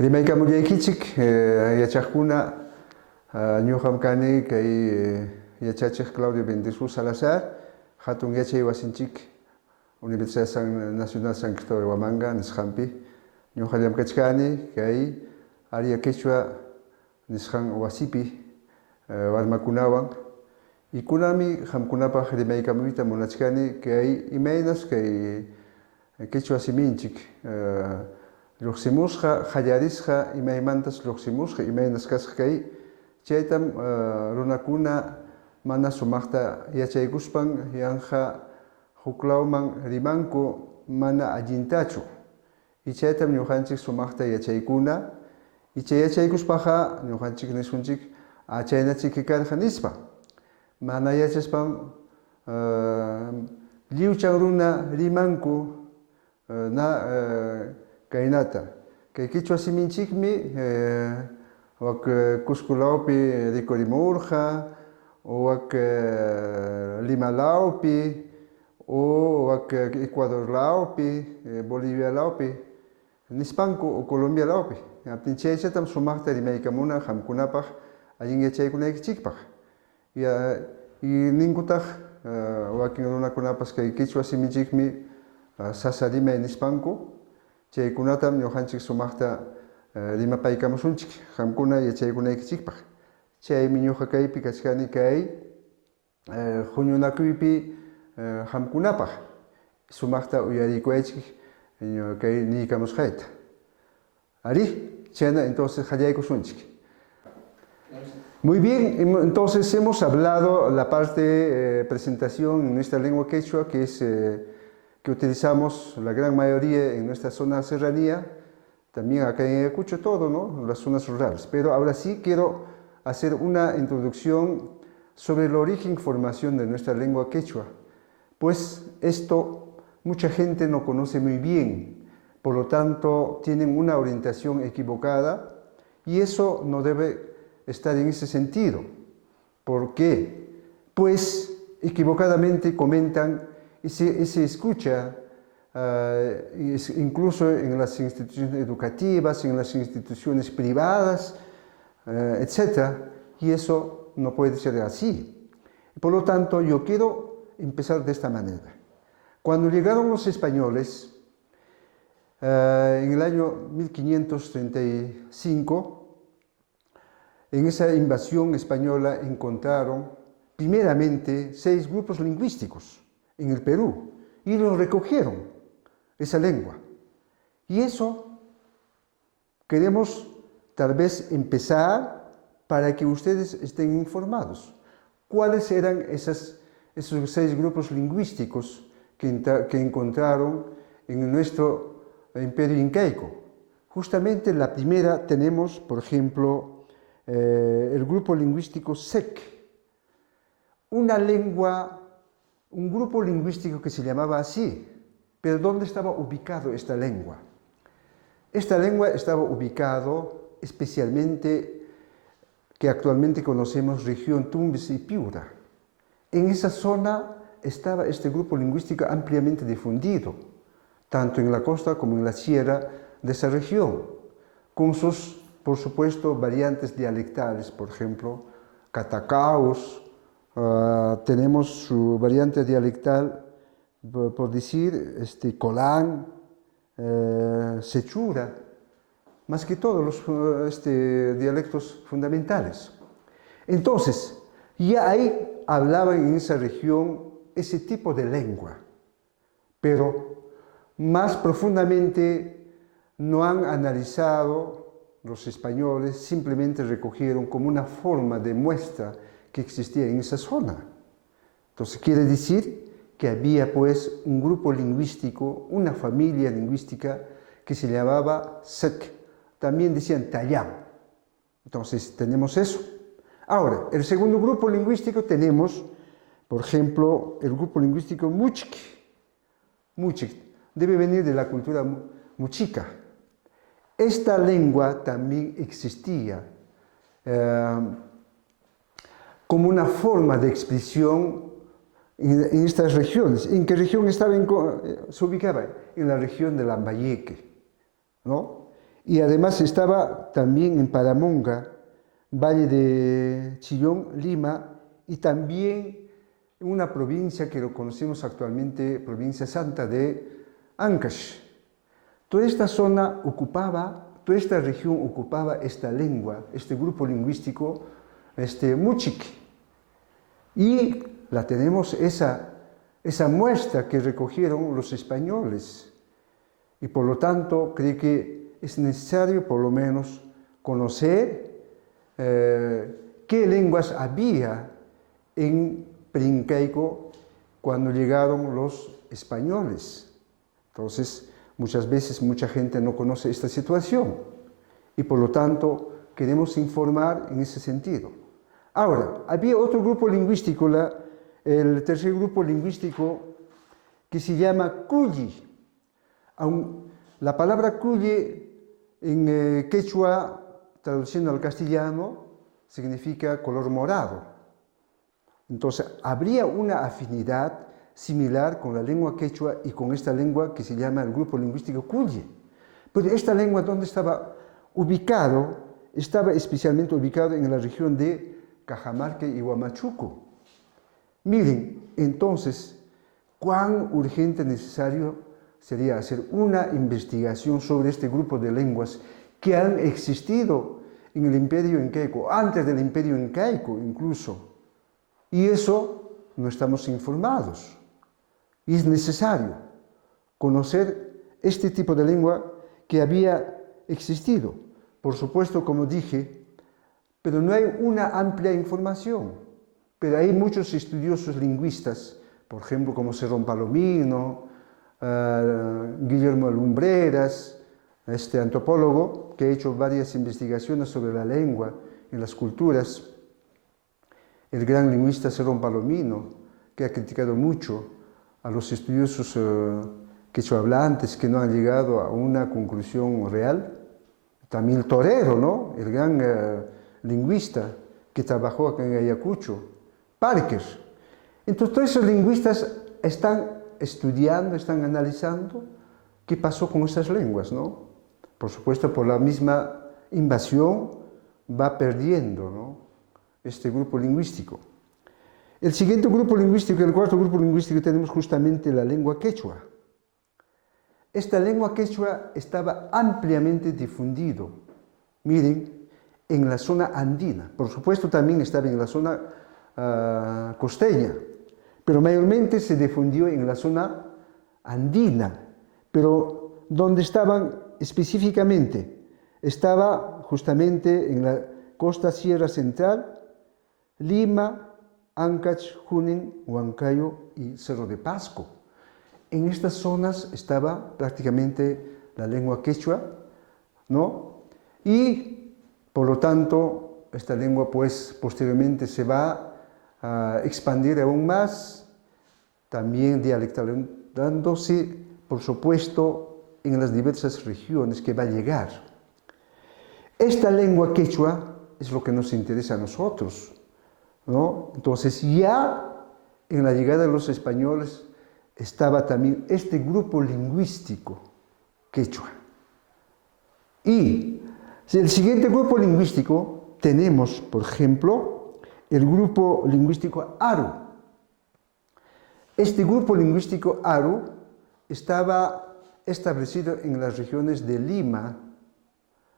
Rimaykamullaikichik yachaqkuna ñuqam kani kay yachachiq Claudio Bendezú Salazar hatun yachay wasinchik Universidad Nacional San Cristóbal Huamanga nisqanpi ñuqallam kachkani kay área quechua nisqan wasipi warmakunawan y kunami qamkunapaq rimaykamuyta munachkani kay imaynas kay quechua siminchik lluqsimusqa qallarisqa imaymantas lluqsimusqa imaynas kasqa kay chaytam runakuna mana sumaqta yachaykuspan yanqa huklawman rimanku mana allintachu y chaytam ñuqanchik sumaqta yachaykuna y chay yachaykuspaqa ñuqanchik nisunchik chaynachiki karqa nispa mana yachaspan lliwchan runa rimanku kaynata kay Quechua siminchikmi wak Cusculawpi rikurimurqa o wak Limalawpi o wak Ecuadorlawpi Bolivialawpi nispanku o Colombialawpi chaychatam sumaqta rimaykamuna qamkunapaq allin yachaykunaykichikpaq y ninkutaq wakin runakunapas kay Quechua siminchikmi sasa rimay nispanku chaykunatam ñuqanchik sumaqta rimapaykamusunchik qamkuna yachaykunaykichikpaq chaymi ñuqa kaypi kachkani kay huñunakuypi qamkunapaq sumaqta uyarikuyachik kay niykamusqayta ari chayna entonces qallaykusunchik. Muy bien, entonces hemos hablado la parte presentación en nuestra lengua quechua que utilizamos la gran mayoría en nuestra zona serranía, también acá en Ayacucho todo, ¿no? Las zonas rurales. Pero ahora sí quiero hacer una introducción sobre el origen y formación de nuestra lengua quechua, pues esto mucha gente no conoce muy bien, por lo tanto tienen una orientación equivocada y eso no debe estar en ese sentido. ¿Por qué? Pues equivocadamente comentan y se escucha incluso en las instituciones educativas, en las instituciones privadas, etc. Y eso no puede ser así. Por lo tanto, yo quiero empezar de esta manera. Cuando llegaron los españoles, en el año 1535, en esa invasión española encontraron primeramente 6 grupos lingüísticos en el Perú y los recogieron, esa lengua. Y eso queremos tal vez empezar para que ustedes estén informados. ¿Cuáles eran esos 6 grupos lingüísticos que encontraron en nuestro imperio incaico? Justamente la primera tenemos, por ejemplo, el grupo lingüístico SEC, un grupo lingüístico que se llamaba así. Pero ¿dónde estaba ubicado esta lengua? Esta lengua estaba ubicado especialmente, que actualmente conocemos, región Tumbes y Piura. En esa zona estaba este grupo lingüístico ampliamente difundido, tanto en la costa como en la sierra de esa región, con sus, por supuesto, variantes dialectales, por ejemplo, Catacaos. Tenemos su variante dialectal, por decir, Colán, Sechura, más que todos los dialectos fundamentales. Entonces, ya ahí hablaban en esa región ese tipo de lengua, pero más profundamente no han analizado los españoles, simplemente recogieron como una forma de muestra que existía en esa zona. Entonces quiere decir que había pues un grupo lingüístico, una familia lingüística que se llamaba SEC, también decían Tayam. Entonces tenemos eso. Ahora, el segundo grupo lingüístico tenemos, por ejemplo, el grupo lingüístico Muchic. Muchic debe venir de la cultura muchica. Esta lengua también existía como una forma de expresión en estas regiones. ¿En qué región se ubicaba? En la región de Lambayeque, ¿no? y además estaba también en Paramonga, Valle de Chillón, Lima, y también en una provincia que lo conocemos actualmente, provincia santa de Ancash. Toda esta zona ocupaba, toda esta región ocupaba esta lengua, este grupo lingüístico, Muchic. Y la tenemos esa muestra que recogieron los españoles. Y por lo tanto, creo que es necesario por lo menos conocer qué lenguas había en preincaico cuando llegaron los españoles. Entonces, muchas veces mucha gente no conoce esta situación y por lo tanto queremos informar en ese sentido. Ahora, había otro grupo lingüístico, el tercer grupo lingüístico, que se llama Cuyi. La palabra Cuyi en quechua, traduciendo al castellano, significa color morado. Entonces, habría una afinidad similar con la lengua quechua y con esta lengua que se llama el grupo lingüístico Cuyi. Pero esta lengua, ¿dónde estaba ubicado? Estaba especialmente ubicado en la región de Cajamarca y Huamachuco. Miren, entonces, cuán urgente necesario sería hacer una investigación sobre este grupo de lenguas que han existido en el Imperio Incaico, antes del Imperio Incaico incluso. Y eso no estamos informados. Y es necesario conocer este tipo de lengua que había existido. Por supuesto, como dije, pero no hay una amplia información. Pero hay muchos estudiosos lingüistas, por ejemplo, como Cerrón Palomino, Guillermo Lumbreras, este antropólogo que ha hecho varias investigaciones sobre la lengua en las culturas, el gran lingüista Cerrón Palomino, que ha criticado mucho a los estudiosos quechohablantes que no han llegado a una conclusión real. También Torero, ¿no? El gran lingüista que trabajó acá en Ayacucho, Parker. Entonces, todos esos lingüistas están estudiando, están analizando qué pasó con estas lenguas, ¿no? Por supuesto, por la misma invasión va perdiendo, ¿no?, este grupo lingüístico. El siguiente grupo lingüístico, el cuarto grupo lingüístico, tenemos justamente la lengua quechua. Esta lengua quechua estaba ampliamente difundido, miren, en la zona andina. Por supuesto, también estaba en la zona costeña, pero mayormente se difundió en la zona andina. Pero donde estaban específicamente, estaba justamente en la costa sierra central, Lima, Ancash, Junín, Huancayo y Cerro de Pasco. En estas zonas estaba prácticamente la lengua quechua, ¿no? Y, por lo tanto, esta lengua, pues, posteriormente se va a expandir aún más, también dialectándose, por supuesto, en las diversas regiones que va a llegar. Esta lengua quechua es lo que nos interesa a nosotros, ¿no? Entonces, ya en la llegada de los españoles estaba también este grupo lingüístico quechua. Y el siguiente grupo lingüístico tenemos, por ejemplo, el grupo lingüístico Aru. Este grupo lingüístico Aru estaba establecido en las regiones de Lima,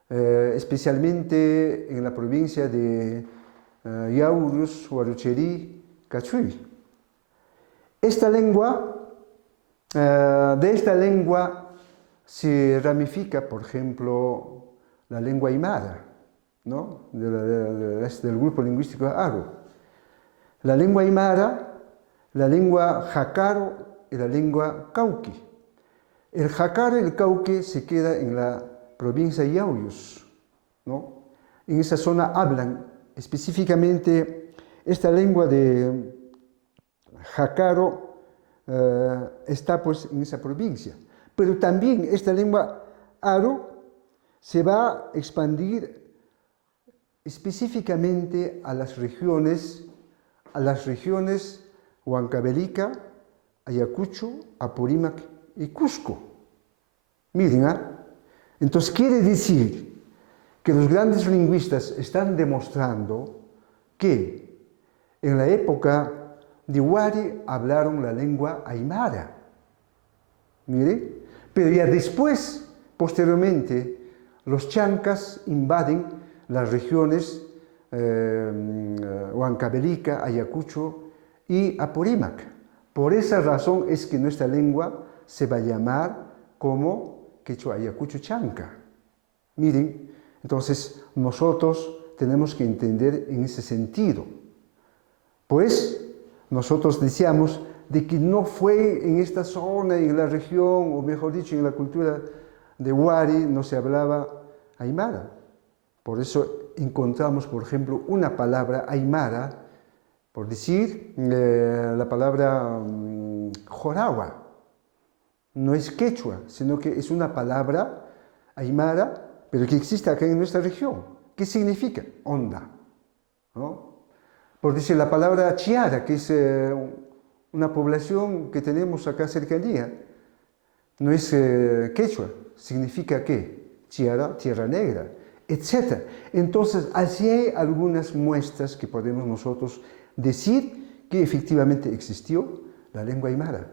especialmente en la provincia de Yaurus, Huarochirí, Cachuy. Esta lengua, de esta lengua se ramifica, por ejemplo, la lengua aymara, ¿no?, del grupo lingüístico Aru. La lengua aymara, la lengua jacaro y la lengua cauqui. El jacaro y el cauqui se queda en la provincia de Yauyos, ¿no? En esa zona hablan específicamente esta lengua de jacaro, está pues en esa provincia. Pero también esta lengua Aru se va a expandir específicamente a las regiones Huancavelica, Ayacucho, Apurímac y Cusco. Miren, Entonces quiere decir que los grandes lingüistas están demostrando que en la época de Wari hablaron la lengua aymara. Mire, pero ya después, posteriormente, los chancas invaden las regiones Huancavelica, Ayacucho y Apurímac. Por esa razón es que nuestra lengua se va a llamar como quechua ayacucho chanca. Miren, entonces nosotros tenemos que entender en ese sentido. Pues nosotros decíamos de que no fue en esta zona, en la región, o mejor dicho, en la cultura de Wari, no se hablaba aymara. Por eso encontramos, por ejemplo, una palabra aymara, por decir la palabra joragua. No es quechua, sino que es una palabra aymara, pero que existe acá en nuestra región. ¿Qué significa? Onda, ¿no? Por decir la palabra chiara, que es una población que tenemos acá cercanía, no es quechua, significa ¿qué? Chiara, tierra negra, etc. Entonces, así hay algunas muestras que podemos nosotros decir que efectivamente existió la lengua aymara.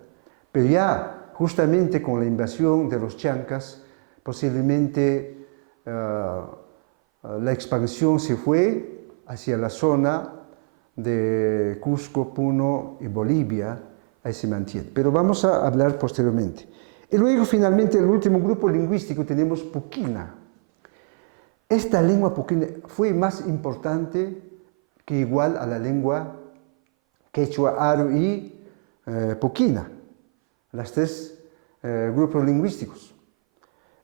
Pero ya justamente con la invasión de los chancas, posiblemente la expansión se fue hacia la zona de Cusco, Puno y Bolivia, ahí se mantiene. Pero vamos a hablar posteriormente. Y luego, finalmente, el último grupo lingüístico tenemos Puquina. Esta lengua puquina fue más importante que igual a la lengua quechua, aro y puquina, las tres grupos lingüísticos.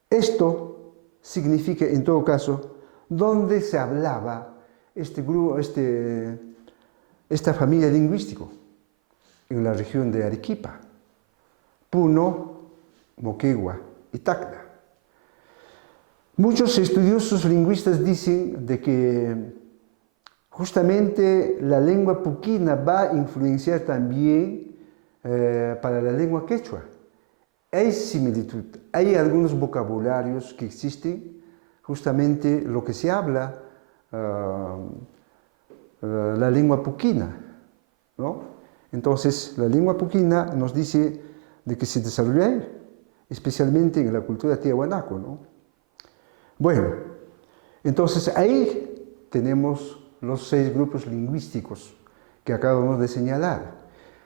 Esto significa, en todo caso, donde se hablaba este grupo, esta familia lingüística, en la región de Arequipa, Puno, Moquegua y Tacna. Muchos estudiosos lingüistas dicen de que justamente la lengua puquina va a influenciar también para la lengua quechua. Hay similitud, hay algunos vocabularios que existen, justamente lo que se habla la lengua puquina, ¿no? Entonces, la lengua puquina nos dice de que se desarrolló ahí, especialmente en la cultura tiahuanaco, ¿no? Bueno, entonces ahí tenemos los 6 grupos lingüísticos que acabamos de señalar.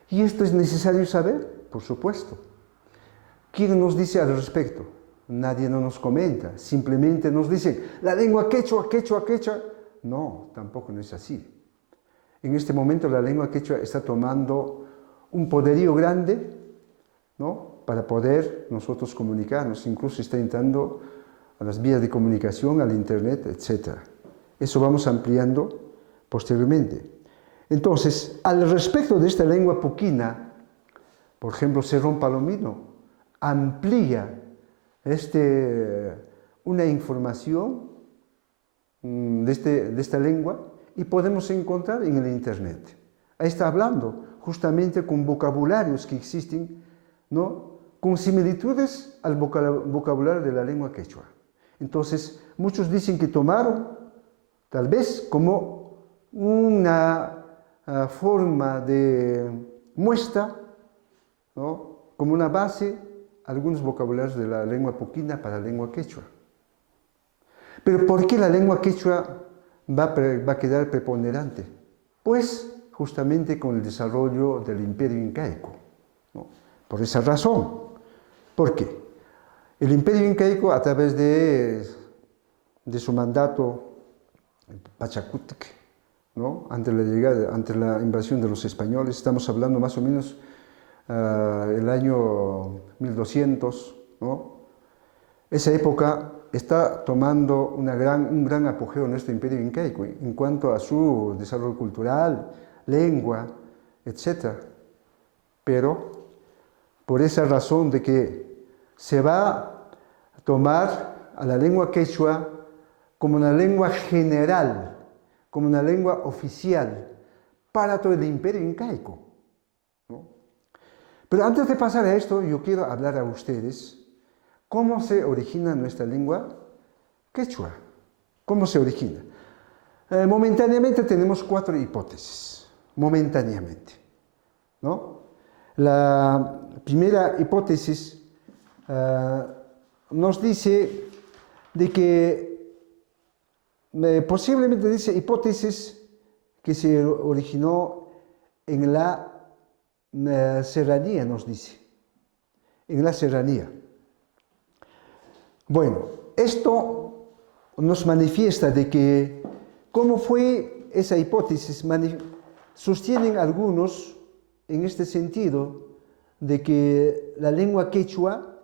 Y esto es necesario saber, por supuesto. ¿Quién nos dice al respecto? Nadie nos comenta, simplemente nos dicen, la lengua quechua, quechua, quechua. No, tampoco no es así. En este momento la lengua quechua está tomando un poderío grande, ¿no? Para poder nosotros comunicarnos, incluso está entrando a las vías de comunicación, al internet, etc. Eso vamos ampliando posteriormente. Entonces, al respecto de esta lengua puquina, por ejemplo, Cerrón Palomino amplía una información de esta lengua y podemos encontrar en el internet. Ahí está hablando justamente con vocabularios que existen, ¿no? Con similitudes al vocabulario de la lengua quechua. Entonces, muchos dicen que tomaron, tal vez, como una forma de muestra, ¿no? Como una base, algunos vocabularios de la lengua puquina para la lengua quechua. Pero ¿por qué la lengua quechua va a quedar preponderante? Pues justamente con el desarrollo del Imperio Incaico, ¿no? Por esa razón. ¿Por qué? El Imperio Incaico, a través de su mandato Pachacútec, ¿no? Ante la invasión de los españoles, estamos hablando más o menos el año 1200, ¿no? Esa época está tomando un gran apogeo en nuestro Imperio Incaico en cuanto a su desarrollo cultural, lengua, etc. Pero por esa razón de que se va a tomar a la lengua quechua como una lengua general, como una lengua oficial para todo el Imperio Incaico, ¿no? Pero antes de pasar a esto, yo quiero hablar a ustedes ¿Cómo se origina nuestra lengua quechua? ¿Cómo se origina? Momentáneamente tenemos 4 hipótesis, momentáneamente, ¿no? La primera hipótesis nos dice de que posiblemente dice hipótesis que se originó en la serranía, nos dice, en la serranía. Bueno, esto nos manifiesta de que cómo fue esa hipótesis. Sostienen algunos en este sentido de que la lengua quechua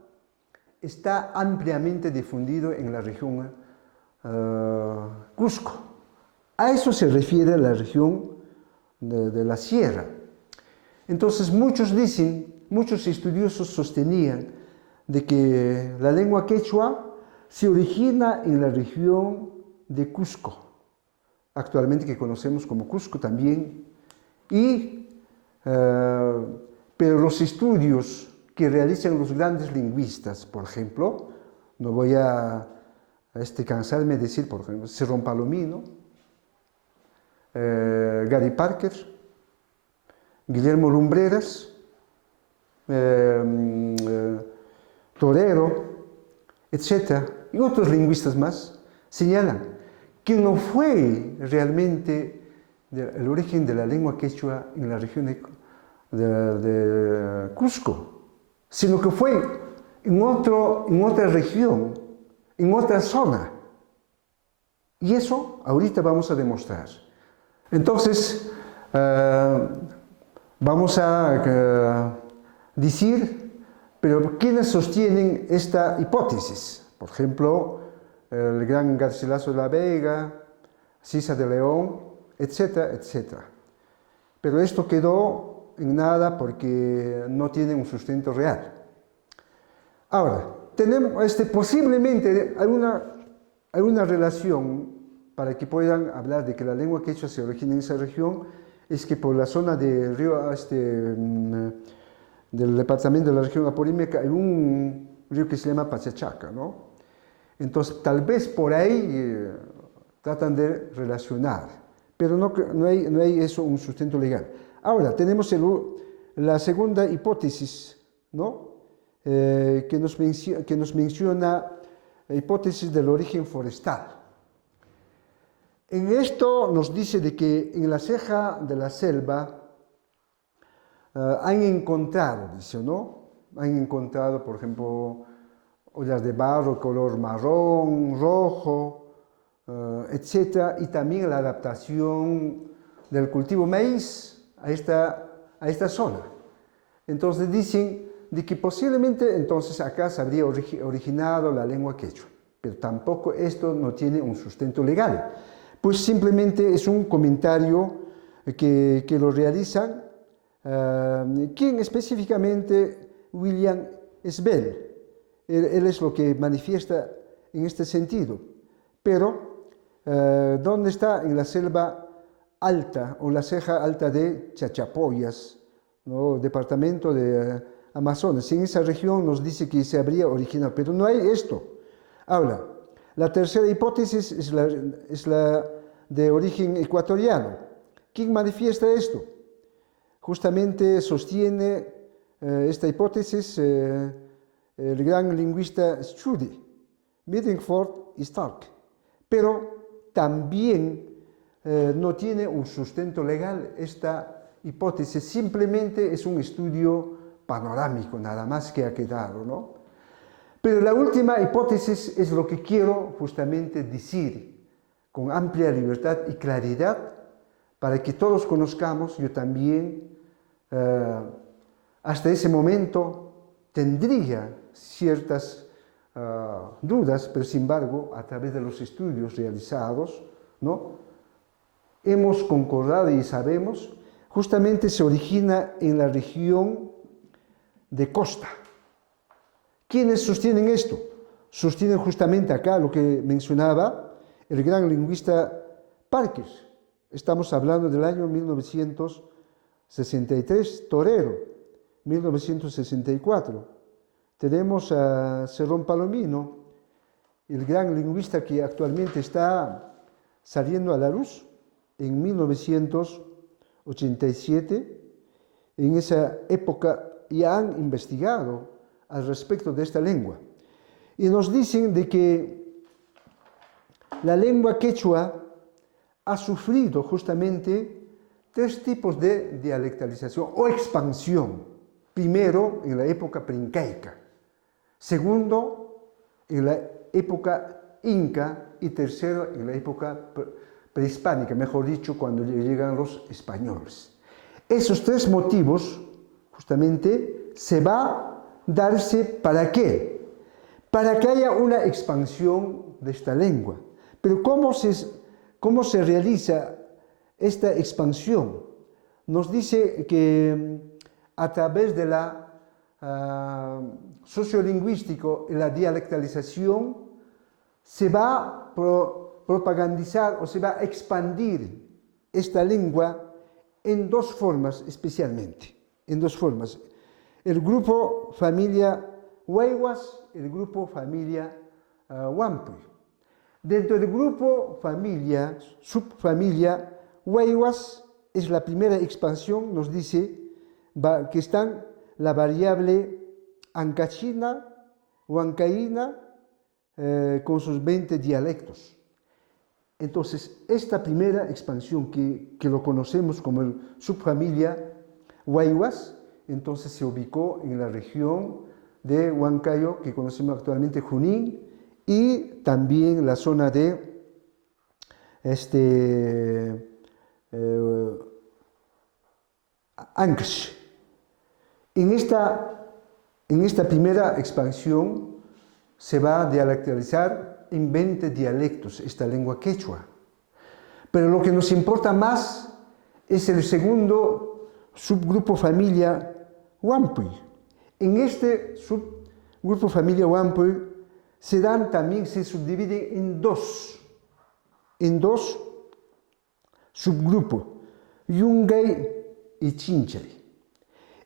está ampliamente difundido en la región Cusco. A eso se refiere la región de la sierra. Entonces muchos estudiosos sostenían de que la lengua quechua se origina en la región de Cusco, actualmente que conocemos como Cusco también, pero los estudios que realizan los grandes lingüistas, por ejemplo, no voy a cansarme de decir, por ejemplo, Cerrón Palomino, Gary Parker, Guillermo Lumbreras, Torero, etc., y otros lingüistas más, señalan que no fue realmente el origen de la lengua quechua en la región de Cusco, sino que fue en otra región, en otra zona. Y eso ahorita vamos a demostrar. Entonces, vamos a decir, pero ¿quiénes sostienen esta hipótesis? Por ejemplo, el gran Garcilaso de la Vega, Cisa de León, etcétera, etcétera. Pero esto quedó en nada porque no tiene un sustento real. Ahora, tenemos posiblemente alguna relación para que puedan hablar de que la lengua quechua se origina en esa región, es que por la zona del río del departamento de la región apurímaca hay un río que se llama Pachachaca, ¿no? Entonces, tal vez por ahí tratan de relacionar, pero no hay eso un sustento legal. Ahora, tenemos la segunda hipótesis, ¿no? Que nos menciona la hipótesis del origen forestal. En esto nos dice de que en la ceja de la selva han encontrado, dice, ¿no? Han encontrado, por ejemplo, ollas de barro color marrón, rojo, etc. Y también la adaptación del cultivo maíz a esta zona. Entonces dicen de que posiblemente entonces acá se habría originado la lengua quechua, pero tampoco esto no tiene un sustento legal, pues simplemente es un comentario que lo realizan, ¿quién específicamente? William Svel. Él es lo que manifiesta en este sentido, pero ¿dónde está? En la selva alta o la ceja alta de Chachapoyas, ¿no? Departamento de Amazonas. En esa región nos dice que se habría originado, pero no hay esto. Ahora, la tercera hipótesis es la de origen ecuatoriano. ¿Quién manifiesta esto? Justamente sostiene esta hipótesis el gran lingüista Schudi, Middleford y Stark, pero también no tiene un sustento legal esta hipótesis, simplemente es un estudio panorámico, nada más que ha quedado, ¿no? Pero la última hipótesis es lo que quiero justamente decir con amplia libertad y claridad para que todos conozcamos. Yo también hasta ese momento tendría ciertas dudas, pero sin embargo, a través de los estudios realizados, ¿no? Hemos concordado y sabemos, justamente se origina en la región de costa. ¿Quiénes sostienen esto? Sostienen justamente acá lo que mencionaba el gran lingüista Parker. Estamos hablando del año 1963, Torero, 1964, tenemos a Cerrón Palomino, el gran lingüista que actualmente está saliendo a la luz en 1987. En esa época ya han investigado al respecto de esta lengua y nos dicen de que la lengua quechua ha sufrido justamente tres tipos de dialectalización o expansión. Primero, en la época preincaica. Segundo, en la época inca. Y tercero, en la época prehispánica, mejor dicho, cuando llegan los españoles. Esos tres motivos, justamente, se va a darse ¿para qué? Para que haya una expansión de esta lengua. Pero ¿cómo se realiza esta expansión? Nos dice que a través de la sociolingüístico y la dialectalización se va a propagandizar o se va a expandir esta lengua en dos formas especialmente, en dos formas. El grupo familia Huayhuas, el grupo familia Huampuy. Dentro del grupo familia, subfamilia Huayhuas, es la primera expansión, nos dice que están la variable ancachina, huancaína, con sus 20 dialectos. Entonces, esta primera expansión que lo conocemos como el subfamilia Huayhuas, entonces se ubicó en la región de Huancayo, que conocemos actualmente Junín, y también la zona de Ancash. En esta primera expansión se va a dialectalizar en 20 dialectos esta lengua quechua. Pero lo que nos importa más es el segundo subgrupo familia Huampuy. En este subgrupo familia Huampuy se subdivide en dos subgrupos, Yungay y Chinchay.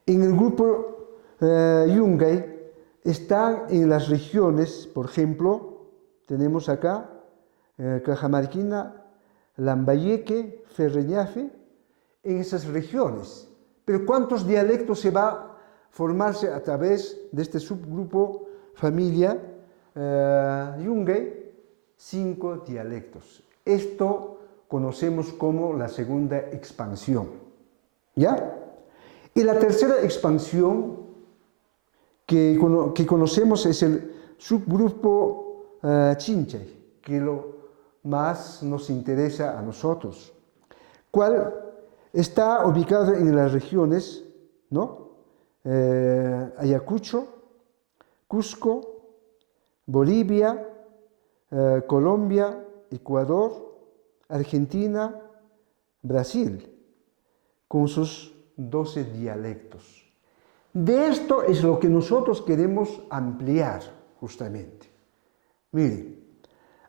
En el grupo Yungay están en las regiones, por ejemplo, tenemos acá Cajamarquina, Lambayeque, Ferreñafe, en esas regiones. Pero ¿cuántos dialectos se va a formarse a través de este subgrupo familia Yungay? 5 dialectos. Esto conocemos como la segunda expansión. ¿Ya? Y la tercera expansión que conocemos es el subgrupo Chinchay, que lo más nos interesa a nosotros, cual está ubicado en las regiones, ¿no? Ayacucho, Cusco, Bolivia, Colombia, Ecuador, Argentina, Brasil, con sus 12 dialectos. De esto es lo que nosotros queremos ampliar, justamente. Miren,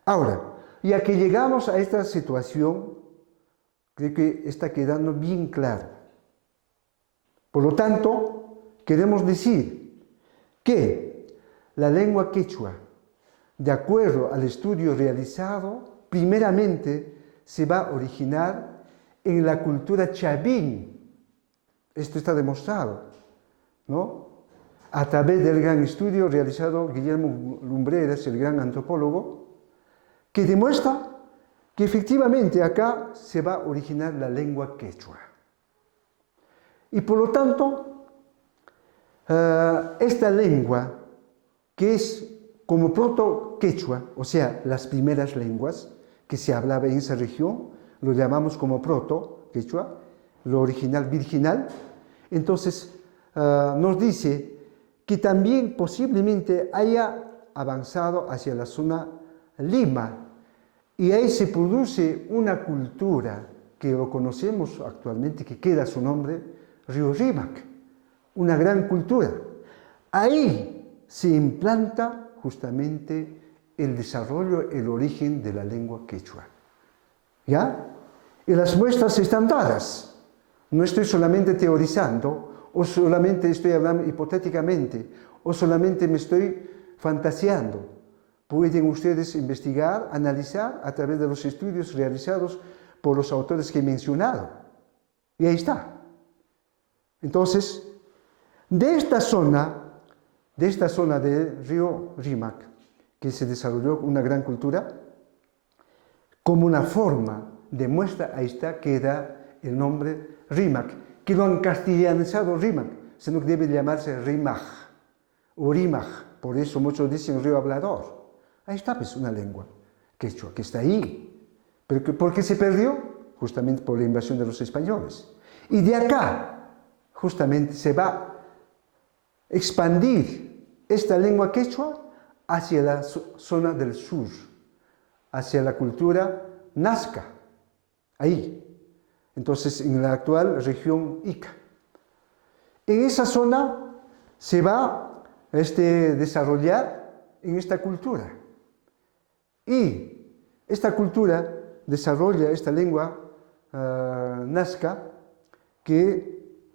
ahora, ya que llegamos a esta situación, creo que está quedando bien claro. Por lo tanto, queremos decir que la lengua quechua, de acuerdo al estudio realizado, primeramente se va a originar en la cultura chavín. Esto está demostrado, ¿no? A través del gran estudio realizado Guillermo Lumbreras, el gran antropólogo, que demuestra que efectivamente acá se va a originar la lengua quechua. Y por lo tanto, esta lengua, que es como proto-quechua, o sea, las primeras lenguas que se hablaba en esa región, lo llamamos como proto-quechua, lo original virginal. Entonces, nos dice que también posiblemente haya avanzado hacia la zona Lima, y ahí se produce una cultura que lo conocemos actualmente, que queda su nombre, Río Rímac, una gran cultura. Ahí se implanta justamente el desarrollo, el origen de la lengua quechua. ¿Ya? Y las muestras están dadas. No estoy solamente teorizando o solamente estoy hablando hipotéticamente o solamente me estoy fantaseando. Pueden ustedes investigar, analizar a través de los estudios realizados por los autores que he mencionado. Y ahí está. Entonces, de esta zona del río Rímac, que se desarrolló una gran cultura, como una forma de muestra, ahí está, queda el nombre Rímac, que lo han castellanizado Rímac, sino que debe llamarse Rímac o Rímac, por eso muchos dicen río hablador. Ahí está pues una lengua quechua que está ahí. ¿Pero por qué se perdió? Justamente por la invasión de los españoles. Y de acá, justamente, se va a expandir esta lengua quechua hacia la zona del sur, hacia la cultura nazca, ahí. Entonces, en la actual región Ica. En esa zona se va a desarrollar en esta cultura. Y esta cultura desarrolla esta lengua nazca que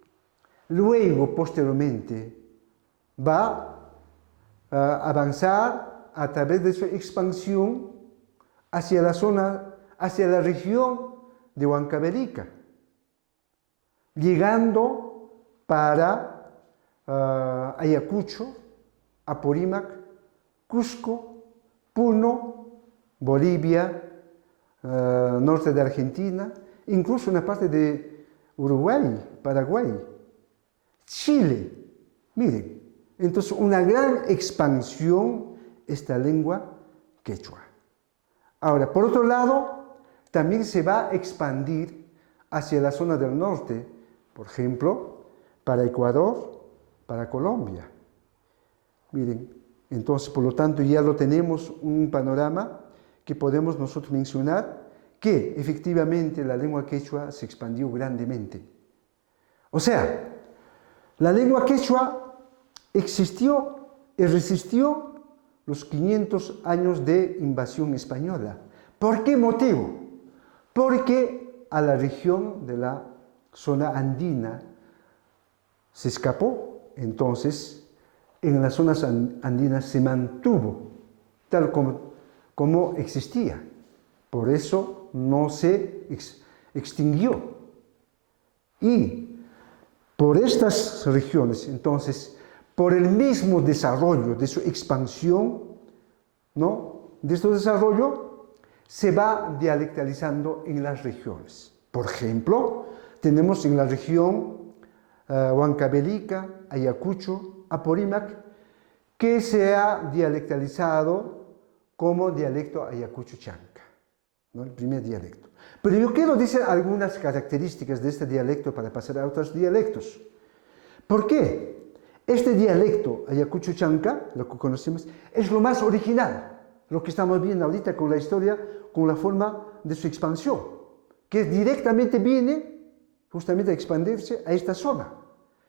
luego, posteriormente, va a avanzar a través de su expansión hacia la zona, hacia la región de Huancavelica, llegando para Ayacucho, Apurímac, Cusco, Puno, Bolivia, norte de Argentina, incluso una parte de Uruguay, Paraguay, Chile. Miren, entonces una gran expansión esta lengua quechua. Ahora, por otro lado, también se va a expandir hacia la zona del norte, por ejemplo, para Ecuador, para Colombia. Miren, entonces, por lo tanto, ya lo tenemos un panorama que podemos nosotros mencionar que efectivamente la lengua quechua se expandió grandemente. O sea, la lengua quechua existió y resistió los 500 años de invasión española. ¿Por qué motivo? Porque a la región de la zona andina se escapó. Entonces, en las zonas andinas se mantuvo tal como existía. Por eso no se extinguió. Y por estas regiones, entonces, por el mismo desarrollo de su expansión, ¿no? De este desarrollo, se va dialectalizando en las regiones. Por ejemplo, tenemos en la región Huancavelica, Ayacucho, Apurímac, que se ha dialectalizado como dialecto Ayacucho Chanca, ¿no? El primer dialecto. Pero yo quiero decir algunas características de este dialecto para pasar a otros dialectos. ¿Por qué? Este dialecto Ayacucho Chanca, lo que conocemos, es lo más original, lo que estamos viendo ahorita con la historia, con la forma de su expansión, que directamente viene justamente a expandirse a esta zona.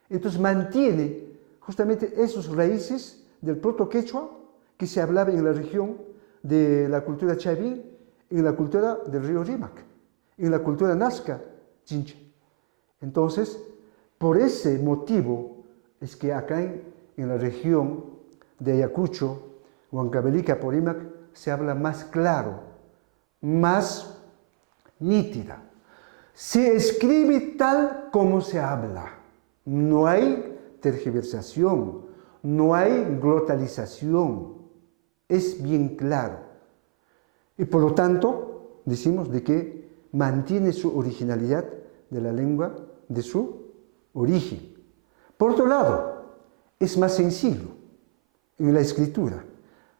Entonces mantiene justamente esos raíces del proto-quechua que se hablaba en la región de la cultura chavín, en la cultura del río Rímac, en la cultura nazca, Chincha. Entonces, por ese motivo es que acá en la región de Ayacucho, Huancavelica, Apurímac, se habla más claro, más nítida. Se escribe tal como se habla. No hay tergiversación, no hay glotalización. Es bien claro. Y por lo tanto, decimos de que mantiene su originalidad de la lengua de su origen. Por otro lado, es más sencillo en la escritura.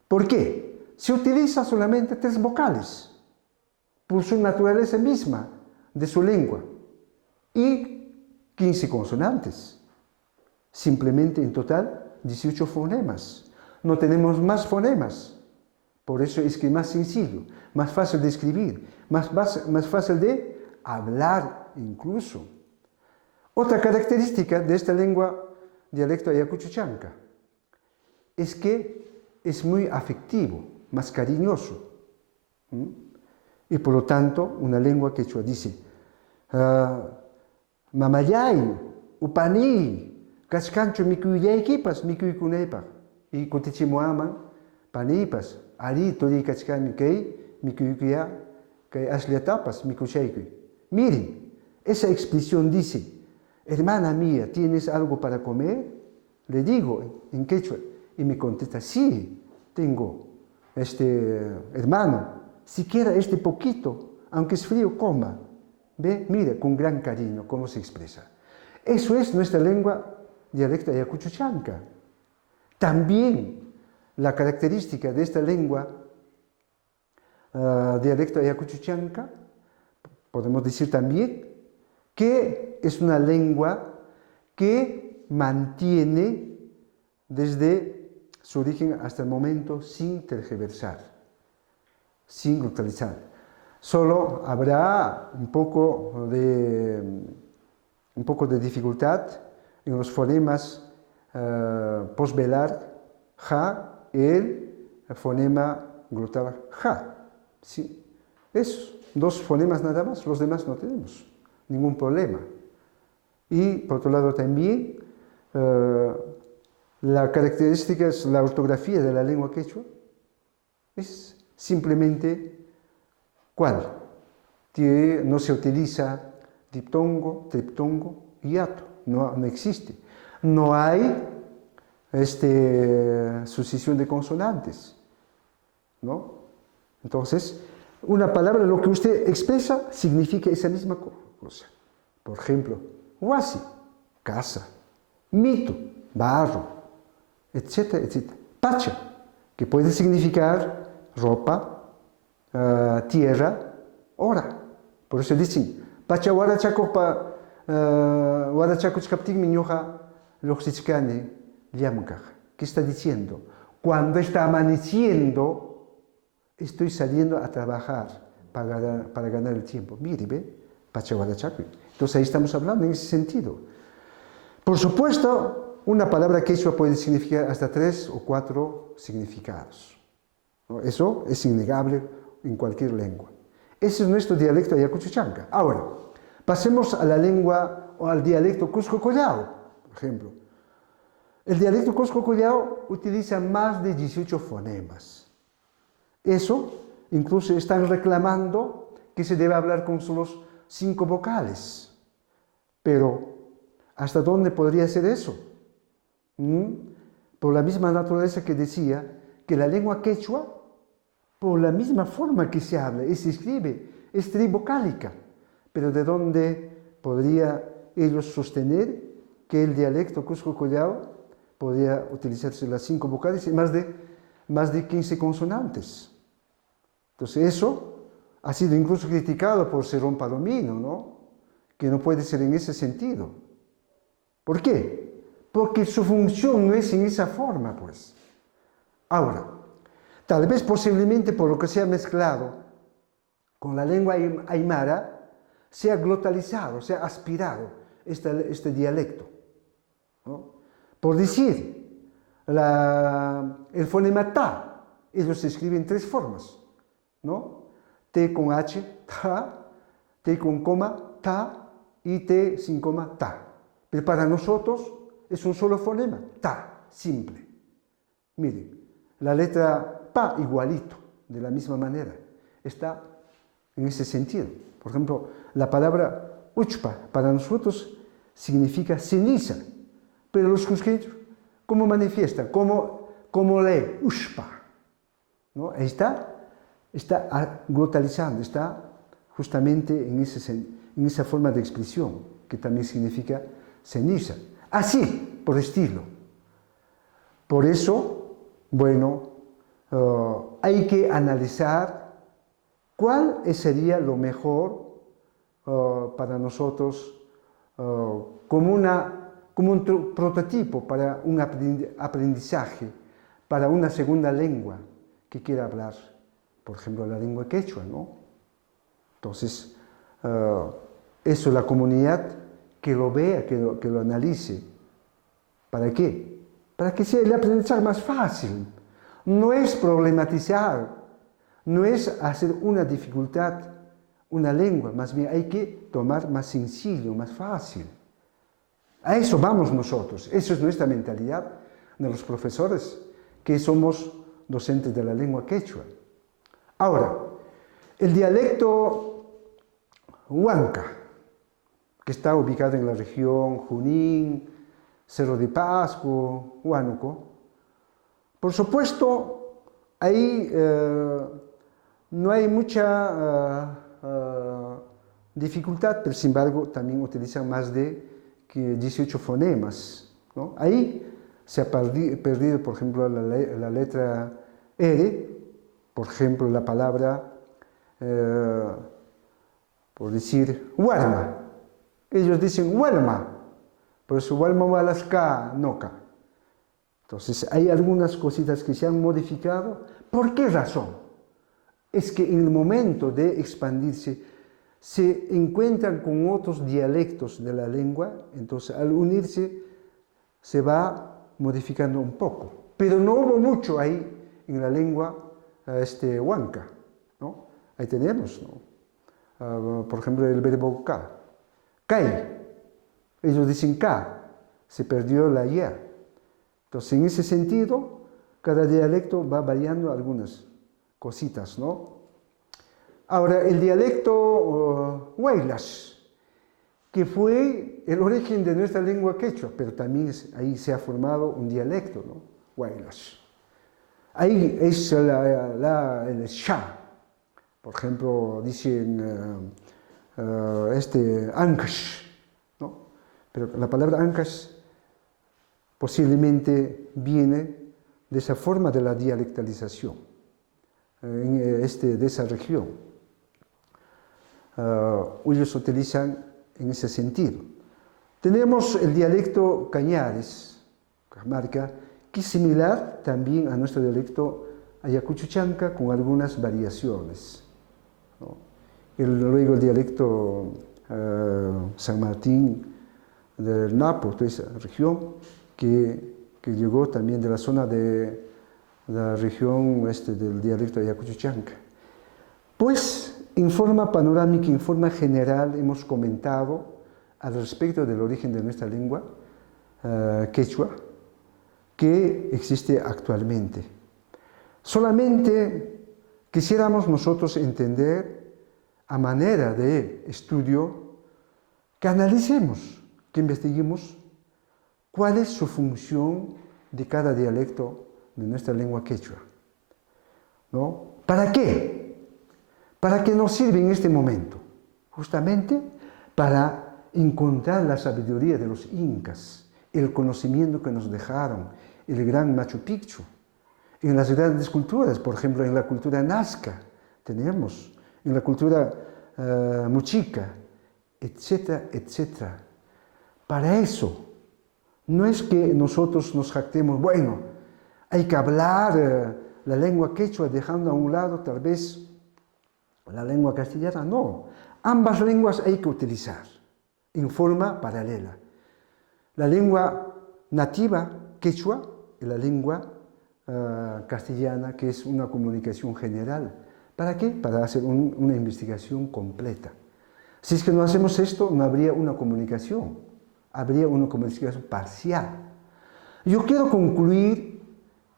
¿Por qué? Se utiliza solamente 3 vocales por su naturaleza misma de su lengua y 15 consonantes. Simplemente en total 18 fonemas. No tenemos más fonemas. Por eso es que es más sencillo, más fácil de escribir, más fácil de hablar incluso. Otra característica de esta lengua dialecto Ayacucho Chanca es que es muy afectivo, más cariñoso. Y por lo tanto, una lengua quechua dice Mamayay, Upaní, Cascancho mikuyaykipas mikuykunaypaq. Y kutichimuaman panipas, arito y kachkani kay mikuykuya, kay ashliatapas mikushaykuy. Miren, esa expresión dice, hermana mía, ¿tienes algo para comer? Le digo en quechua y me contesta, sí, tengo, hermano, siquiera este poquito, aunque es frío, coma. ¿Ve? Mira, con gran cariño cómo se expresa. Eso es nuestra lengua dialecto ayacucho chanca. También la característica de esta lengua dialecto ayacucho chanca, podemos decir también que es una lengua que mantiene desde su origen hasta el momento sin tergiversar, sin glotalizar. Solo habrá un poco de dificultad en los fonemas postvelar, ja, el fonema glotal ja. ¿Sí? Esos dos fonemas nada más, los demás no tenemos ningún problema. Y por otro lado también la característica es la ortografía de la lengua quechua. Es simplemente ¿cuál? Que no se utiliza diptongo, triptongo y hiato. No existe. No hay sucesión de consonantes, ¿no? Entonces, una palabra, lo que usted expresa, significa esa misma cosa. Por ejemplo, huasi, casa, mito, barro, etcétera, etcétera. Pacha, que puede significar ropa, tierra, hora. Por eso dicen, pacha huarachaco huarachaco chkaptik miñoja loxichkane llamkaj. ¿Qué está diciendo? Cuando está amaneciendo, estoy saliendo a trabajar para ganar el tiempo. Mire, ve, pacha huarachaco. Entonces ahí estamos hablando en ese sentido. Por supuesto, una palabra quechua puede significar hasta 3 o 4 significados. Eso es innegable en cualquier lengua. Ese es nuestro dialecto ayacucho chanca. Ahora, pasemos a la lengua o al dialecto Cusco Collao, por ejemplo. El dialecto Cusco Collao utiliza más de 18 fonemas. Eso, incluso están reclamando que se debe hablar con solo 5 vocales. Pero, ¿hasta dónde podría ser eso? Por la misma naturaleza que decía que la lengua quechua, por la misma forma que se habla y se escribe, es trivocálica. Pero ¿de dónde podría ellos sostener que el dialecto Cusco Collao podría utilizarse las 5 vocales y más de 15 consonantes? Entonces eso ha sido incluso criticado por Cerrón Palomino, ¿no? Que no puede ser en ese sentido. ¿Por qué? Porque su función no es en esa forma, pues. Ahora, tal vez posiblemente por lo que se ha mezclado con la lengua aymara, se ha glotalizado, se ha aspirado este dialecto, ¿no? Por decir, el fonema ta, ellos se escriben en 3 formas, ¿no? T con H, ta, T con coma, ta, y T sin coma, ta. Pero para nosotros es un solo fonema, ta, simple. Miren, la letra pa igualito, de la misma manera, está en ese sentido. Por ejemplo, la palabra uchpa para nosotros significa ceniza, pero los cusqueños, ¿cómo manifiestan? ¿Cómo lee? Ushpa, ¿no? Ahí está glotalizando, está justamente en esa forma de expresión, que también significa ceniza. Así, por estilo. Por eso, bueno, hay que analizar cuál sería lo mejor para nosotros como un prototipo para un aprendizaje, para una segunda lengua que quiera hablar, por ejemplo, la lengua quechua, ¿no? Entonces, eso la comunidad que lo vea, que lo analice. ¿Para qué? Para que sea el aprendizaje más fácil. No es problematizar, no es hacer una dificultad, una lengua, más bien hay que tomar más sencillo, más fácil. A eso vamos nosotros. Eso es nuestra mentalidad de los profesores que somos docentes de la lengua quechua. Ahora, el dialecto huanca, que está ubicado en la región Junín, Cerro de Pasco, Huánuco, por supuesto, ahí no hay mucha dificultad, pero sin embargo también utilizan más de 18 fonemas, ¿no? Ahí se ha perdido, por ejemplo, la letra R, por ejemplo, la palabra, por decir, huarma. Ellos dicen huelma, por eso huelma walaska noca. Entonces, hay algunas cositas que se han modificado. ¿Por qué razón? Es que en el momento de expandirse, se encuentran con otros dialectos de la lengua, entonces al unirse se va modificando un poco. Pero no hubo mucho ahí en la lengua huanca, ¿no? Ahí tenemos, ¿no? Por ejemplo, el verbo ka, kai. Ellos dicen ka, se perdió la ya. Entonces, en ese sentido, cada dialecto va variando algunas cositas, ¿no? Ahora, el dialecto Huaylas, que fue el origen de nuestra lengua quechua, pero también ahí se ha formado un dialecto, ¿no? Huaylas. Ahí es el sha. Por ejemplo, dicen Ancash, ¿no? Pero la palabra Ancash posiblemente viene de esa forma de la dialectalización de esa región. Ellos utilizan en ese sentido. Tenemos el dialecto Cañares, Cajamarca, que es similar también a nuestro dialecto Ayacucho Chanca con algunas variaciones, ¿no? Luego el dialecto San Martín del Napo, toda esa región que llegó también de la zona de la región del dialecto Ayacucho Chanca. Pues en forma panorámica, en forma general, hemos comentado al respecto del origen de nuestra lengua quechua que existe actualmente. Solamente quisiéramos nosotros entender a manera de estudio que analicemos, que investiguemos cuál es su función de cada dialecto de nuestra lengua quechua, ¿no? ¿Para qué? ¿Para qué nos sirve en este momento? Justamente para encontrar la sabiduría de los incas, el conocimiento que nos dejaron, el gran Machu Picchu. En las grandes culturas, por ejemplo, en la cultura nazca, tenemos, en la cultura muchica, etcétera, etcétera. Para eso, no es que nosotros nos jactemos, bueno, hay que hablar la lengua quechua dejando a un lado tal vez la lengua castellana, no. Ambas lenguas hay que utilizar en forma paralela. La lengua nativa quechua y la lengua castellana, que es una comunicación general. ¿Para qué? Para hacer una investigación completa. Si es que no hacemos esto, no habría una comunicación, habría una comunicación parcial. Yo quiero concluir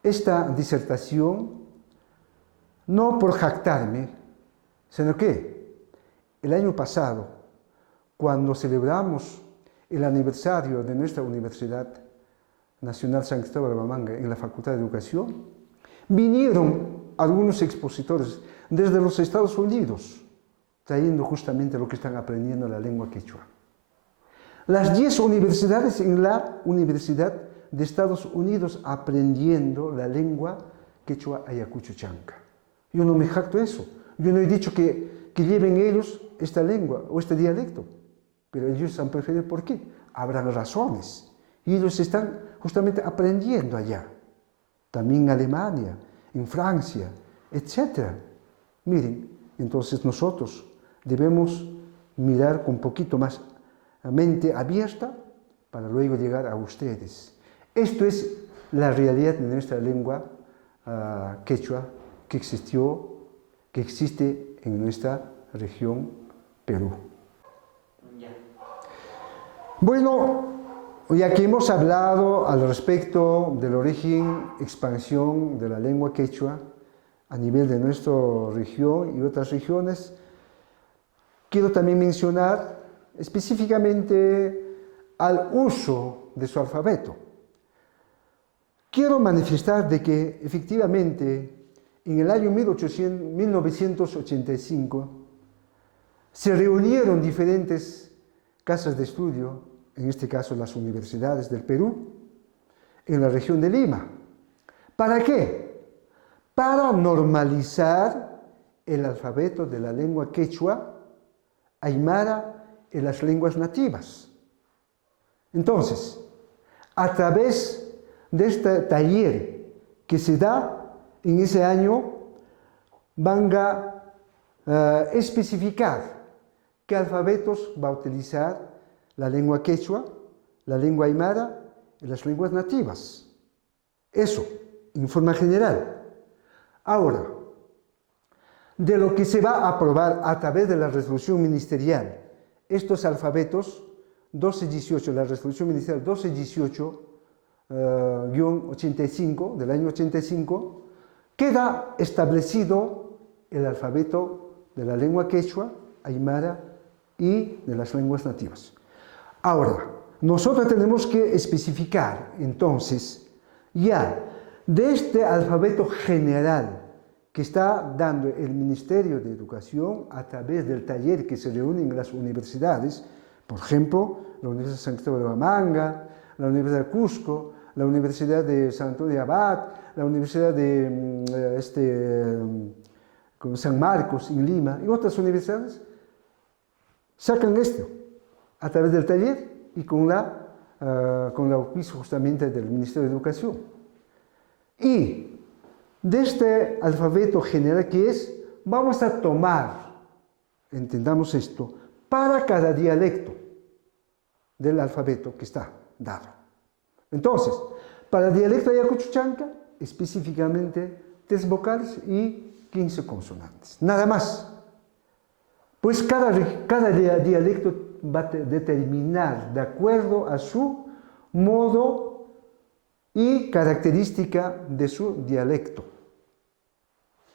esta disertación no por jactarme, sino que el año pasado, cuando celebramos el aniversario de nuestra Universidad Nacional San Cristóbal de Bamanga en la Facultad de Educación, vinieron algunos expositores desde los Estados Unidos, trayendo justamente lo que están aprendiendo la lengua quechua. Las 10 universidades en la Universidad de Estados Unidos aprendiendo la lengua quechua Ayacucho Chanca. Yo no me jacto eso. Yo no he dicho que lleven ellos esta lengua o este dialecto, pero ellos han preferido. ¿Por qué? Habrán razones. Y ellos están justamente aprendiendo allá. También en Alemania, en Francia, etc. Miren, entonces nosotros debemos mirar con un poquito más mente abierta para luego llegar a ustedes. Esto es la realidad de nuestra lengua quechua que existe en nuestra región Perú. Bueno, Ya que hemos hablado al respecto del origen, expansión de la lengua quechua a nivel de nuestra región y otras regiones, quiero también mencionar específicamente al uso de su alfabeto. Quiero manifestar de que efectivamente en el año 1985 se reunieron diferentes casas de estudio, en este caso las universidades del Perú, en la región de Lima. ¿Para qué? Para normalizar el alfabeto de la lengua quechua, aymara y las lenguas nativas. Entonces, a través de este taller que se da en ese año, van a especificar qué alfabetos va a utilizar la lengua quechua, la lengua aymara y las lenguas nativas. Eso, en forma general. Ahora, de lo que se va a aprobar a través de la resolución ministerial, estos alfabetos 1218, la resolución ministerial 1218-85 del año 85, queda establecido el alfabeto de la lengua quechua, aymara y de las lenguas nativas. Ahora, nosotros tenemos que especificar entonces ya de este alfabeto general que está dando el Ministerio de Educación a través del taller que se reúne en las universidades, por ejemplo, la Universidad de San Cristóbal de Huamanga, la Universidad de Cusco, la Universidad de San Antonio de Abad, la Universidad de San Marcos en Lima y otras universidades, sacan esto a través del taller y con la auspicio justamente del Ministerio de Educación. Y de este alfabeto general que es, vamos a tomar, entendamos esto, para cada dialecto del alfabeto que está dado. Entonces, para el dialecto ayacucho-chanca, específicamente 3 vocales y 15 consonantes. Nada más. Pues cada dialecto va a determinar de acuerdo a su modo y característica de su dialecto.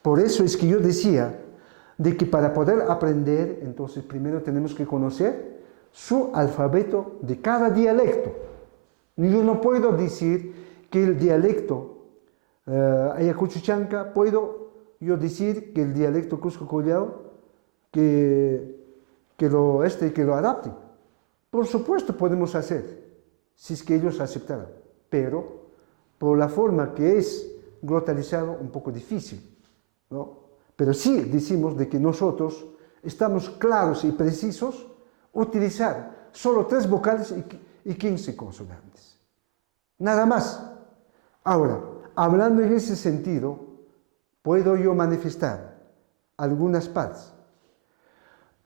Por eso es que yo decía de que para poder aprender, entonces primero tenemos que conocer su alfabeto de cada dialecto. Yo no puedo decir que el dialecto ayacucho-chanca, puedo yo decir que el dialecto Cusco-Collao que lo adapten. Por supuesto podemos hacer, si es que ellos aceptaran, pero por la forma que es glotalizado, un poco difícil, ¿no? Pero sí decimos de que nosotros estamos claros y precisos utilizar solo 3 vocales y 15 consonantes. Nada más. Ahora, hablando en ese sentido, puedo yo manifestar algunas partes.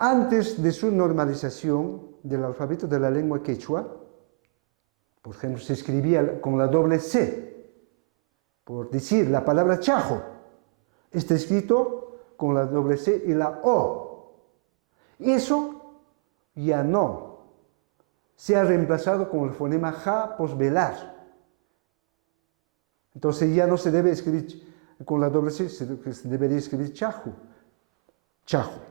Antes de su normalización del alfabeto de la lengua quechua, por ejemplo, se escribía con la doble C, por decir la palabra chajo, está escrito con la doble C y la O. Y eso ya no. Se ha reemplazado con el fonema ja posvelar. Entonces ya no se debe escribir con la doble C, se debería escribir chajo. Chajo.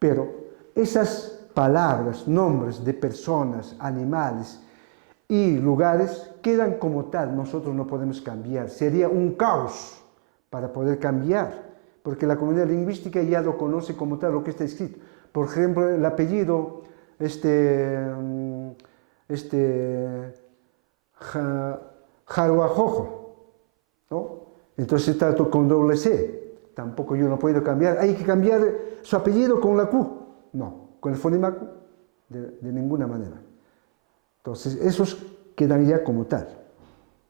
Pero esas palabras, nombres de personas, animales y lugares quedan como tal, nosotros no podemos cambiar. Sería un caos para poder cambiar, porque la comunidad lingüística ya lo conoce como tal, lo que está escrito. Por ejemplo, el apellido Jaruajojo, ¿no? Entonces está con doble C. Tampoco yo no puedo cambiar. Hay que cambiar su apellido con la Q. No, con el fonema Q, de ninguna manera. Entonces, esos quedan ya como tal.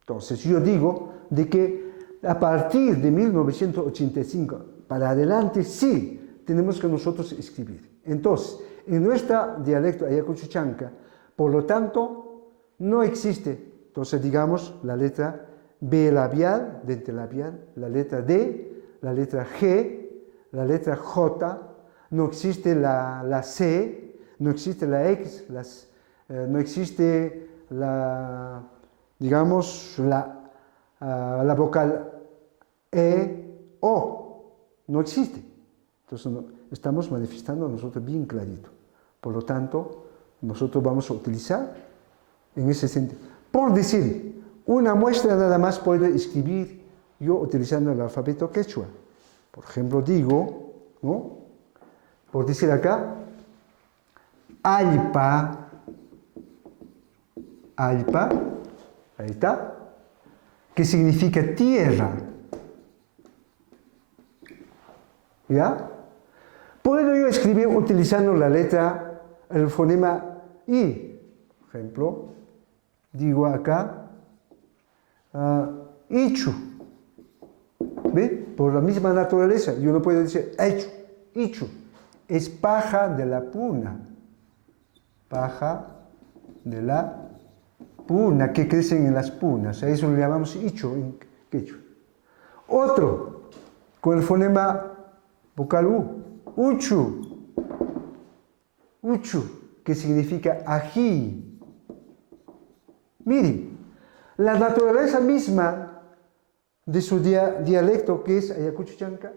Entonces, yo digo de que a partir de 1985 para adelante, sí, tenemos que nosotros escribir. Entonces, en nuestro dialecto ayacucho-chanca, por lo tanto, no existe, entonces digamos, la letra B labial, dente labial, la letra D, la letra G, la letra J, no existe la C, no existe la X, no existe digamos, la vocal E, O, no existe. Entonces estamos manifestando nosotros bien clarito. Por lo tanto, nosotros vamos a utilizar en ese sentido. Por decir, una muestra nada más puedo escribir yo utilizando el alfabeto quechua. Por ejemplo, digo, ¿no? Por decir acá, Alpa, ahí está, que significa tierra. ¿Ya? Puedo yo escribir utilizando la letra, el fonema I. Por ejemplo, digo acá, Ichu. ¿Ve? Por la misma naturaleza, yo no puedo decir Ichu. Ichu es paja de la puna. Paja de la puna, que crecen en las punas. A eso le llamamos Ichu en quechua. Otro, con el fonema vocal U. Uchu. Uchu, que significa ají. Miren, la naturaleza misma de su dialecto, que es Ayacucho Chanca,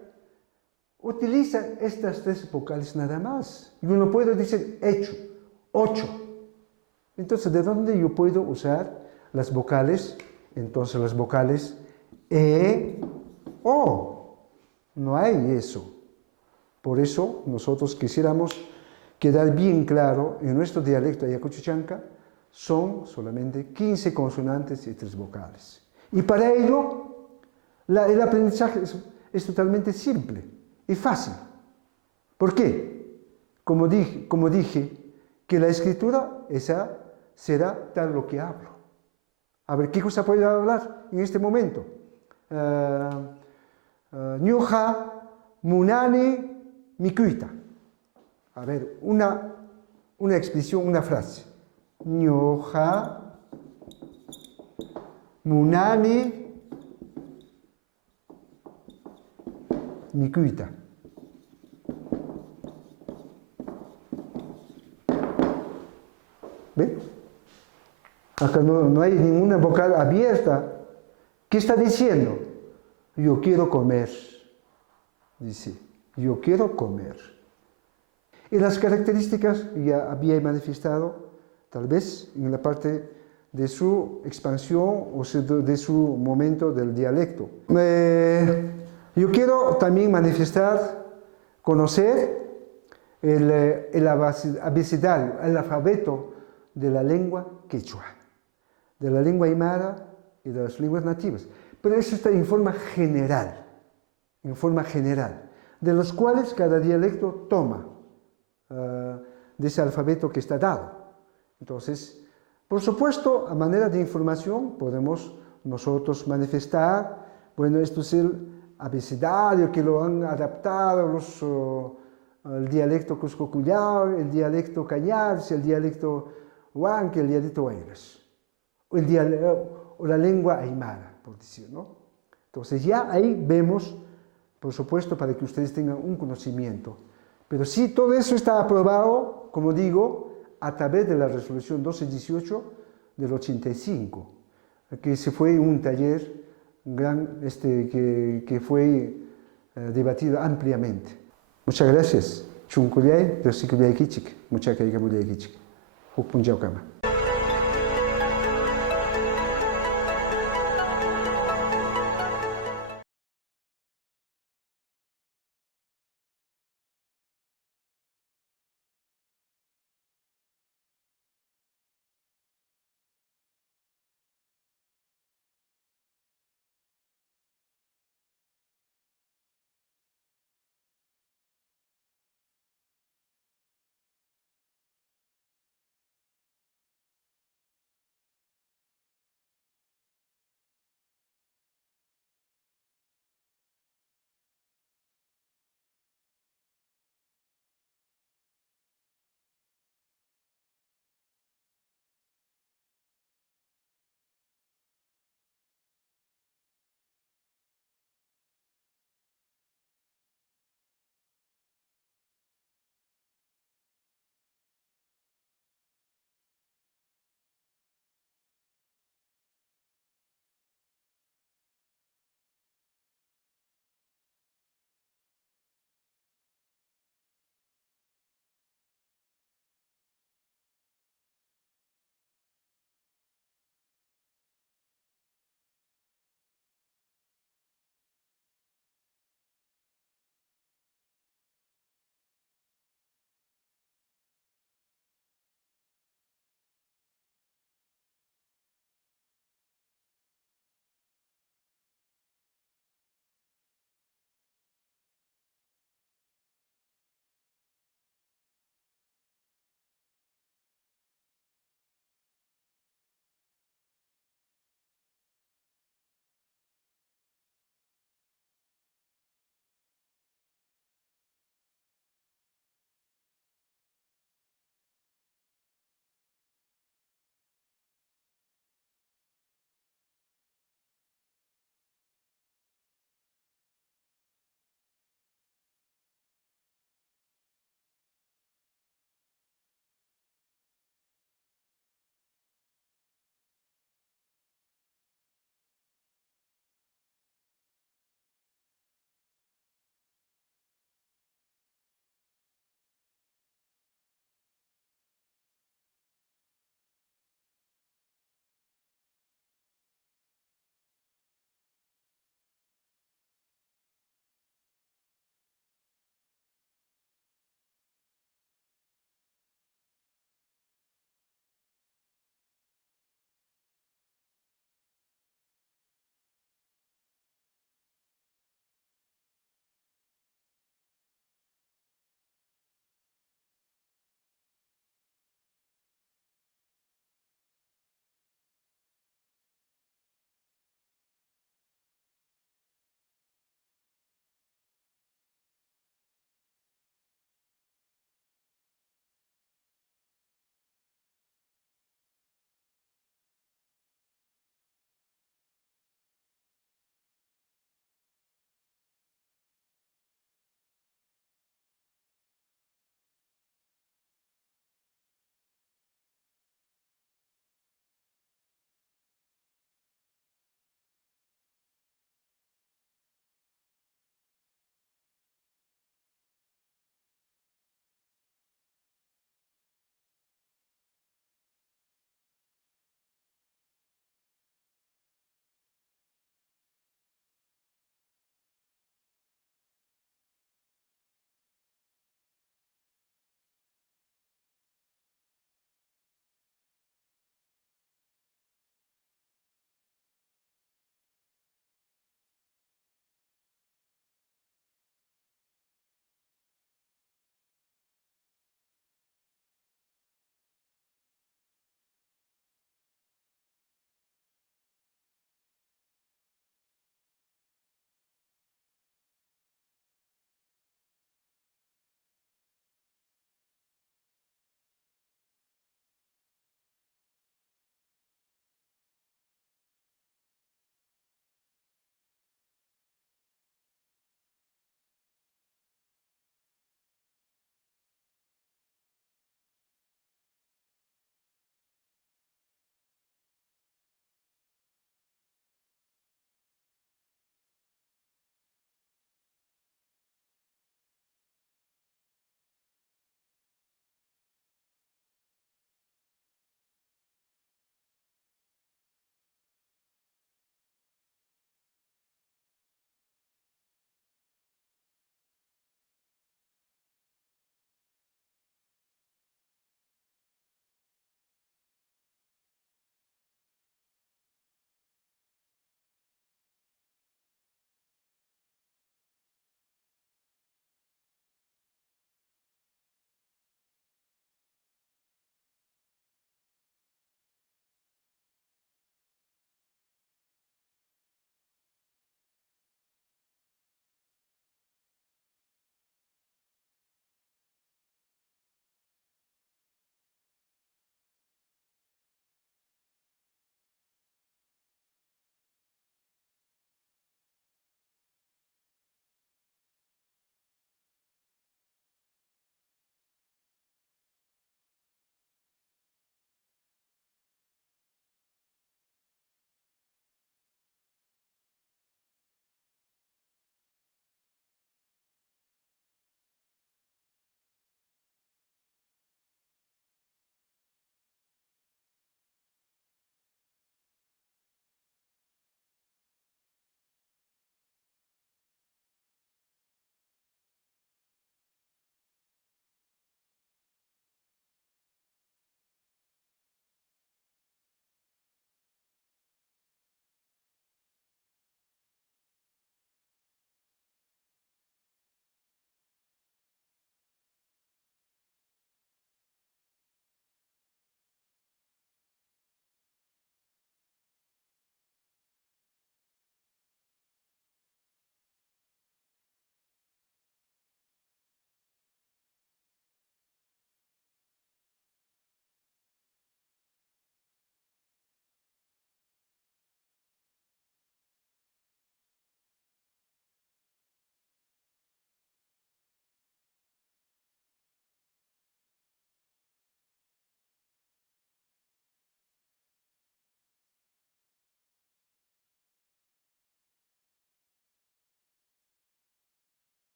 utiliza estas tres vocales nada más. Yo no puedo decir hecho, ocho. Entonces, ¿de dónde yo puedo usar las vocales? Entonces, las vocales E, O. No hay eso. Por eso, nosotros quisiéramos quedar bien claro, en nuestro dialecto Ayacucho Chanca, son solamente 15 consonantes y 3 vocales. Y para ello, el aprendizaje es totalmente simple y fácil. ¿Por qué? Como dije, que la escritura esa será tal lo que hablo. A ver, ¿qué cosa puedo hablar en este momento? Ñuja, munani, mikuita. A ver, una expresión, una frase. Ñuja, munani, mikuita. ¿Ven? Acá no hay ninguna vocal abierta. ¿Qué está diciendo? Yo quiero comer. Dice, yo quiero comer. Y las características ya había manifestado, tal vez en la parte de su expansión o de su momento del dialecto. Yo quiero también manifestar, conocer el abecedario, el alfabeto de la lengua quechua, de la lengua aymara y de las lenguas nativas. Pero eso está en forma general, de los cuales cada dialecto toma de ese alfabeto que está dado. Entonces, por supuesto, a manera de información podemos nosotros manifestar, bueno, esto es el abecedario que lo han adaptado el dialecto Cusco-Cuyao, el dialecto Cañaris, el dialecto Huanca, el dialecto Huaylas, o la lengua aymara, por decir, ¿no? Entonces ya ahí vemos, por supuesto, para que ustedes tengan un conocimiento. Pero sí, todo eso está aprobado, como digo, a través de la resolución 1218 del 85, que se fue un taller que fue debatido ampliamente. Muchas gracias. Chunkulyay, Rosikyay Kichik, muchas gracias. Hukpunjau Kama.